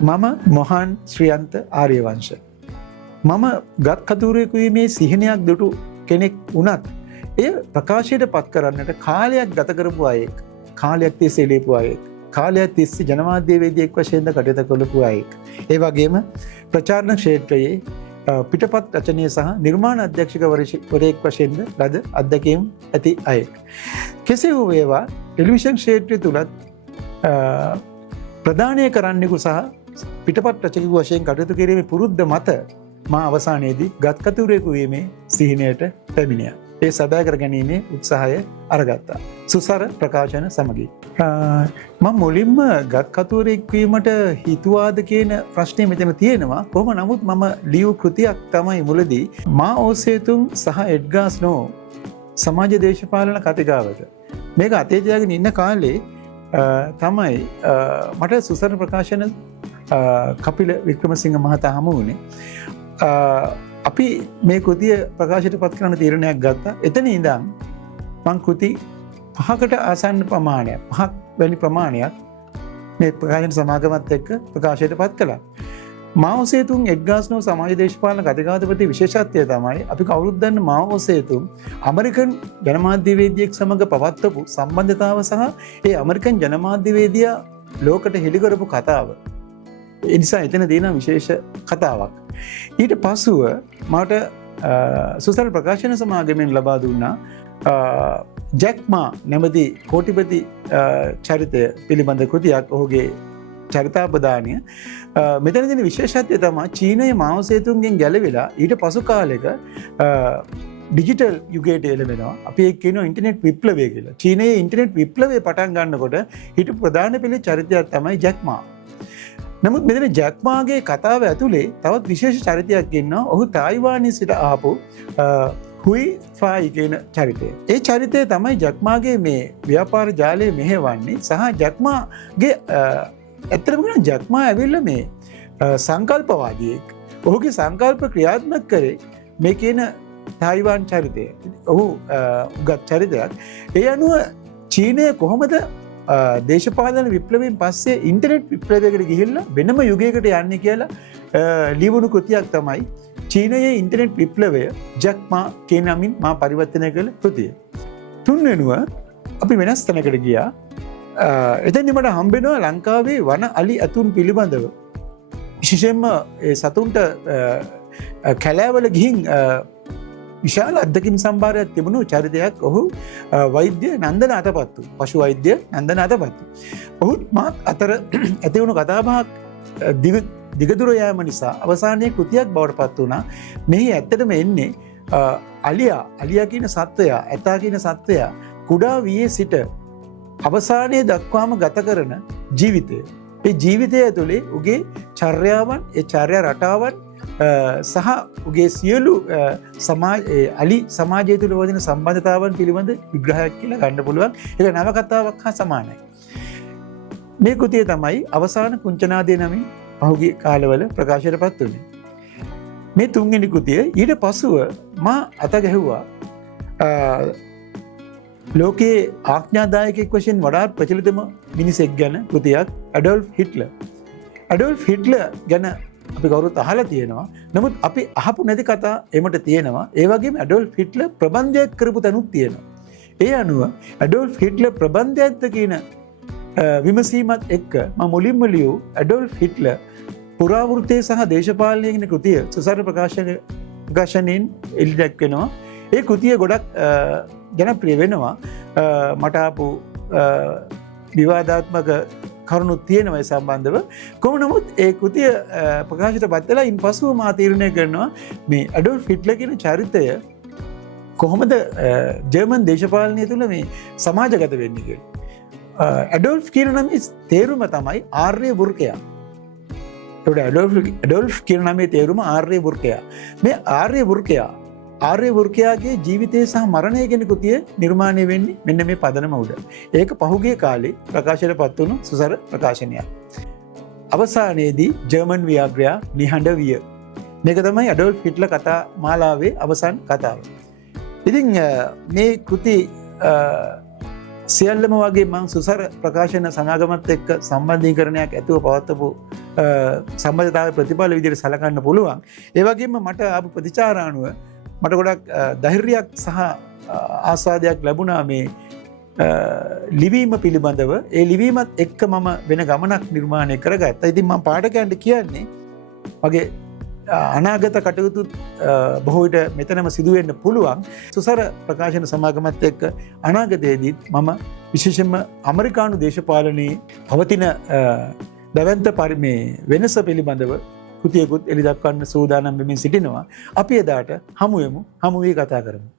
මම මොහන් ශ්‍රියන්ත ආර්යවංශ. මම ගත් කතුරෙකු වීමේ සිහිනයක් දුටු කෙනෙක් වුණත් එය ප්‍රකාශයට පත් කරන්නට කාලයක් ගත කරපු අයෙක්, කාලයක් තිස්සේ ලියපු අයෙක්, කාලයක් තිස්සේ ජනමාධ්‍යවේදියෙක් වශයෙන්ද කටයුතු කරපු අයෙක්. ඒ වගේම ප්‍රචාරණ ක්ෂේත්‍රයේ පිටපත් රචනය සහ නිර්මාණ අධ්‍යක්ෂකවරයෙක් වශයෙන්ද ලද අත්දැකීම් ඇති අයෙක්. කෙසේ වූ ඒවා ටෙලිවිෂන් ක්ෂේත්‍රය තුලත් ප්‍රදානය කරන්නෙකු සහ පිටපත් රචකයෙකු වශයෙන් කටයුතු කිරීමේ පුරුද්ද මත මා අවසානයේදී ගත් කතුරෙකු වීමේ සිහිනයට පැමිණියා. ඒ සබෑ කර ගැනීමේ උත්සාහය අරගත්තා. සුසර ප්‍රකාශන සමගින්. මම මුලින්ම ගත් කතුරෙක් වීමට හිතුවාද කියන ප්‍රශ්නේ මෙතන තියෙනවා. කොහොම නමුත් මම ලියූ කෘතියක් තමයි මුලදී මා ඕසේතුන් සහ එඩ්ගා ස්නෝ සමාජ දේශපාලන කතිකාවත. මේක අතේ තියාගෙන ඉන්න කාලේ තමයි මට සුසර ප්‍රකාශන කපිල වික්‍රමසිංහ මහතා හමු වුණේ. අපි මේ කෘතිය ප්‍රකාශයට පත් කරන්න තීරණයක් ගත්තා. එතන ඉඳන් මං කෘති 5කට ආසන්න ප්‍රමාණයක්, 5ක් වැනි ප්‍රමාණයක් මේ ප්‍රකාශන සමාගමත් එක්ක ප්‍රකාශයට පත් කළා. මාओසේතුන් එඩ්ගා ස්නෝ සමාජ දේශපාලන කතිකාධිපති විශේෂත්වය තමයි අපි කවුරුත් දන්න මාओසේතුන් ඇමරිකන් ජනමාධ්‍යවේදියෙක් සමග පවත්වපු සම්බන්ධතාව සහ ඒ ඇමරිකන් ජනමාධ්‍යවේදියා ලෝකට හෙළි කරපු කතාව. ඒ නිසා එතන දෙන විශේෂ කතාවක්. ඊට පසුව මට සුසර ප්‍රකාශන සමාගමෙන් ලබා දුන්නා ජැක්මා නැමැති කෝටිපති චරිතය පිළිබඳ කෘතියක්. ඔහුගේ චරිතාපදානය. මෙතන තියෙන විශේෂත්වය තමයි චීනයේ මාओසේතුන්ගෙන් ගැලවිලා ඊට පසු කාලෙක ඩිජිටල් යුගයට එළවෙනවා. අපි ඒක කියනවා ඉන්ටර්නෙට් විප්ලවය කියලා. චීනයේ ඉන්ටර්නෙට් විප්ලවය පටන් ගන්නකොට හිටපු ප්‍රධාන පිළි චරිතයක් තමයි ජැක්මා. නමුත් මෙතන ජැක්මාගේ කතාව ඇතුලේ තවත් විශේෂ චරිතයක් ඉන්නවා. ඔහු තායිවානයේ සිට ආපු හුයි ෆායි කියන චරිතය. ඒ චරිතය තමයි ජැක්මාගේ මේ ව්‍යාපාර ජාලය මෙහෙවන්නේ සහ ජැක්මාගේ ඇත්තටම කියන ජැක්මා ඇවිල්ලා මේ සංකල්පවාදියෙක්. ඔහුගේ සංකල්ප ක්‍රියාත්මක කරේ මේ කියන තායිවාන් චරිතය. ඔහු උගත් චරිතයක්. ඒ අනුව චීනය කොහොමද දේශපාලන විප්ලවයෙන් පස්සේ ඉන්ටර්නෙට් විප්ලවයකට ගිහිල්ලා වෙනම යුගයකට යන්නේ කියලා ලියවුණු කෘතියක් තමයි චීනයේ ඉන්ටර්නෙට් විප්ලවය ජැක්මා කියන නමින් මා පරිවර්තනය කළ කෘතිය. තුන්වෙනුව අපි වෙනස් තැනකට ගියා. එතෙන්දි මට හම්බෙනවා ලංකාවේ වන අලි ඇතුන් පිළිබඳව විශේෂයෙන්ම ඒ සතුන්ට කැලෑවල ගිහින් විශාල අත්දැකීම් සම්භාරයක් තිබුණු චරිතයක්. ඔහු වෛද්‍ය නන්දන අතපත්තු, පශු වෛද්‍ය නන්දන අතපත්තු. ඔහුත් මාත් අතර ඇති වුණු කතාබහක් දිගදුර යෑම නිසා අවසානයේ කෘතියක් බවට පත් වුණා. මෙහි ඇත්තටම එන්නේ අලියා කියන සත්වයා, ඇතා කියන සත්වයා කුඩා වියේ සිට අවසානයේ දක්වාම ගත කරන ජීවිතය. ඒ ජීවිතය ඇතුලේ උගේ චර්යාවන්, ඒ චර්යා රටාවන් සහ උගේ සියලු අලි සමාජය තුළ වදින සම්බන්ධතාවන් පිළිබඳ විග්‍රහයක් කියලා ගන්න පුළුවන්. ඒක නවකතාවක් හා සමානයි. මේ කෘතිය තමයි අවසාන කුංචනාදේ නමින් පහුගිය කාලවල ප්‍රකාශයට පත් වුණේ. මේ තුන්වෙනි කෘතිය ඊට පසුව මා අත ගැහුවා ලෝකයේ ආඥාදායකයෙක් වශයෙන් වඩාත් ප්‍රචලිතම මිනිසෙක් ගැන කෘතියක් ඇඩොල්ෆ් හිට්ලර්. ඇඩොල්ෆ් හිට්ලර් ගැන අපි කවුරුත් අහලා තියෙනවා. නමුත් අපි අහපු නැති කතා එමට තියෙනවා. ඒ වගේම ඇඩොල්ෆ් හිට්ලර් ප්‍රබන්ධයක් කරපු තැනුත් තියෙනවා. ඒ අනුව ඇඩොල්ෆ් හිට්ලර් ප්‍රබන්ධයක්ද කියන විමසීමත් එක්ක මම මුලින්ම ලියූ ඇඩොල්ෆ් හිට්ලර් පුරාවෘත්තය සහ දේශපාලනය කියන කෘතිය සුසර ප්‍රකාශනයෙන් එළි දැක්වෙනවා. ඒ කෘතිය ගොඩක් ජනප්‍රිය වෙනවා. මට ආපු විවාදාත්මක කරුණුත් තියෙනවා ඒ සම්බන්ධව. කොහොම නමුත් ඒ කෘතිය ප්‍රකාශයට පත් වෙලා ඉන් පසුව මා තීරණය කරනවා මේ ඇඩොල්ෆ් හිට්ලර් කියන චරිතය කොහොමද ජර්මන් දේශපාලනය තුළ මේ සමාජගත වෙන්නේ කියලා. ඇඩොල්ෆ් කියන නමේ තේරුම තමයි ආර්ය වෘකයා. ඇඩොල්ෆ් කියන නමේ තේරුම ආර්ය වෘකයා. මේ ආර්ය වෘකයාගේ ජීවිතය සහ මරණය ගැන කෘතිය නිර්මාණය වෙන්නේ මෙන්න මේ පදනම උඩ. ඒක පහුගිය කාලේ ප්‍රකාශයට පත් වුණු සුසර ප්‍රකාශනයක්. අවසානයේදී ජර්මන් ව්‍යාග්‍රයා නිහඬ විය. මේක තමයි ඇඩොල්ෆ් හිට්ලර් කතා මාලාවේ අවසන් කතාව. ඉතින් මේ කෘති සියල්ලම වගේ මං සුසර ප්‍රකාශන සමාගමත් එක්ක සම්බන්ධීකරණයක් ඇතුව පවත්වපු සම්බන්ධතාවය ප්‍රතිඵල විදිහට සලකන්න පුළුවන්. ඒ වගේම මට ආපු ප්‍රතිචාරාණුව මට ගොඩක් ධෛර්යයක් සහ ආස්වාදයක් ලැබුණා මේ ලිවීම පිළිබඳව. ඒ ලිවීමත් එක්ක මම වෙන ගමනක් නිර්මාණය කරගත්තා. ඉතින් මම පාඨකයන්ට කියන්නේ මගේ අනාගත කටයුතු බොහෝ විට මෙතනම සිදුවෙන්න පුළුවන්. සුසර ප්‍රකාශන සමාගමත් එක්ක අනාගතයේදී මම විශේෂයෙන්ම ඇමරිකානු දේශපාලනයේ පවතින දැවැන්ත පරිමේ වෙනස පිළිබඳව කෘතියකුත් එළි දක්වන්න සූදානම් වෙමින් සිටිනවා. අපි එදාට හමු වෙමු. හමු වී කතා කරමු.